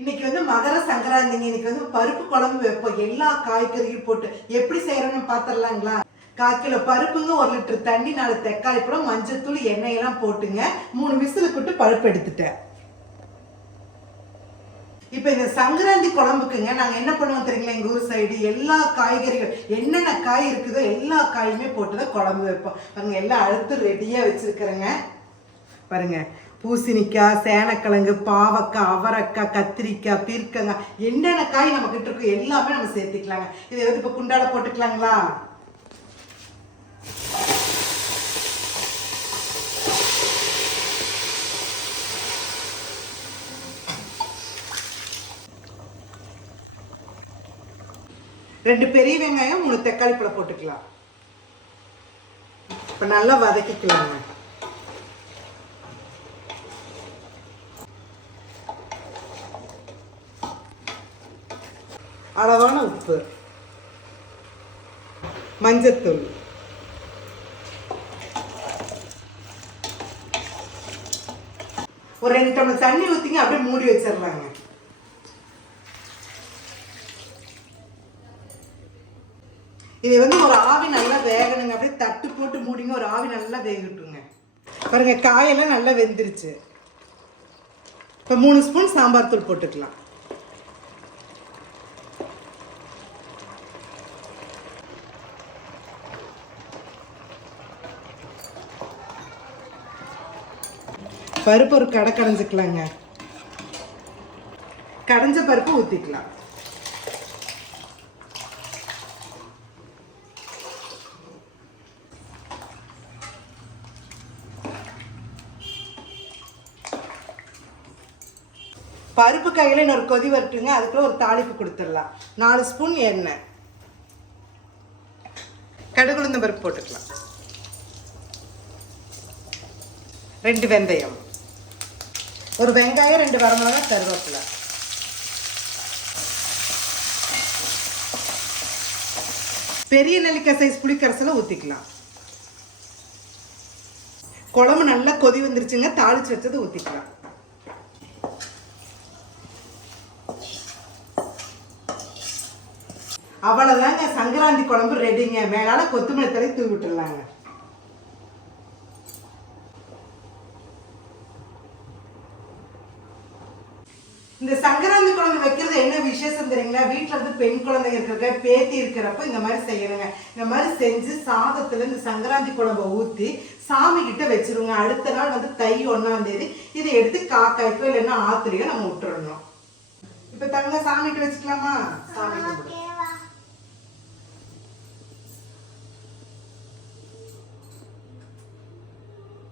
இன்னைக்கு வந்து மகர சங்கராந்திங்க இன்னைக்கு வந்து பருப்பு குழம்பு வைப்போம். எல்லா காய்கறியும் போட்டு எப்படி செய்யறோம்னு பாத்திரலாங்களா? கால் கிலோ பருப்புங்க ஒரு லிட்டர் தண்ணி நாலு தக்காளி பழம் மஞ்சத்தூள் எண்ணெயெல்லாம் போட்டுங்க. மூணு விசில் விட்டு பருப்பு எடுத்துட்டேன். இப்போ இந்த சங்கராந்தி குழம்புக்குங்க நாங்கள் என்ன பண்ணுவோம் தெரியுங்களா? எங்கள் ஊர் சைடு எல்லா காய்கறிகள் என்னென்ன காய் இருக்குதோ எல்லா காயுமே போட்டு தான் குழம்பு வைப்போம். அங்க எல்லாம் அழுத்து ரெடியாக வச்சுருக்கிறேங்க. பாருங்க பூசணிக்காய் சேனக்கிழங்கு பாவக்காய் அவரைக்காய் கத்திரிக்காய் பீர்க்கங்காய் என்னென்ன காய் நம்ம கிட்ட இருக்கோ எல்லாமே நம்ம சேர்த்துக்கலாங்க. இதை வந்து இப்போ குண்டால போட்டுக்கலாங்களா? ரெண்டு பெரிய வெங்காயம் மூணு தக்காளி பழம் போட்டுக்கலாம். இப்போ நல்லா வதக்கிக்கலாங்க. அளவான உப்பு. மஞ்சத்தூள். ஒரு ரெண்டு டம்ளர் தண்ணி ஊற்றிங்க அப்படியே மூடி வச்சிடலாங்க. இதை வந்து ஒரு ஆவி நல்லா வேகணுங்க. அப்படியே தட்டு போட்டு மூடிங்க ஒரு ஆவி நல்லா வேகட்டுங்க. பாருங்க காயெல்லாம் நல்லா வெந்துருச்சு. இப்போ மூணு ஸ்பூன் சாம்பார் தூள் போட்டுக்கலாம். பருப்பு ஒரு கடை கடைஞ்சிக்கலாங்க. கடைஞ்ச பருப்பு ஊற்றிக்கலாம் பருப்பு கையில் இன்னொரு கொதி வரட்டுங்க அதுக்குள்ள ஒரு தாளிப்பு கொடுத்துடலாம். நாலு ஸ்பூன் எண்ணெய். கடுகுளுந்த பருப்பு போட்டுக்கலாம். ரெண்டு வெந்தயம். ஒரு வெங்காயம் ரெண்டு வரமிளகா கருவேப்பிலை. பெரிய நெல்லிக்காய் சைஸ் புளிக்கரசில் ஊற்றிக்கலாம் குழம்பு நல்லா கொதி வந்துருச்சுங்க தாளிச்சு வச்சது ஊற்றிக்கலாம் அவ்வளோதாங்க சங்கராந்தி குழம்பு ரெடிங்க மேலால கொத்தமல்லி தலை தூவி விட்டுடலாங்க இந்த சங்கராந்தி குழம்பு வைக்கிறது என்ன விசேஷம் தெரியுங்களா? வீட்டில் இருந்து பெண் குழந்தைங்க இருக்கிற பேத்தி இருக்கிறப்ப இந்த மாதிரி செய்யணுங்க. இந்த மாதிரி செஞ்சு சாதத்தில் இந்த சங்கராந்தி குழம்பை ஊற்றி சாமி கிட்ட வச்சிருங்க அடுத்த நாள் வந்து தை ஒன்றாம் தேதி. இதை எடுத்து காக்காய்க்கோ இல்லைன்னா ஆத்திரியோ நம்ம விட்டுறணும். இப்போ தங்க சாமி கிட்ட வச்சுக்கலாமா சாமி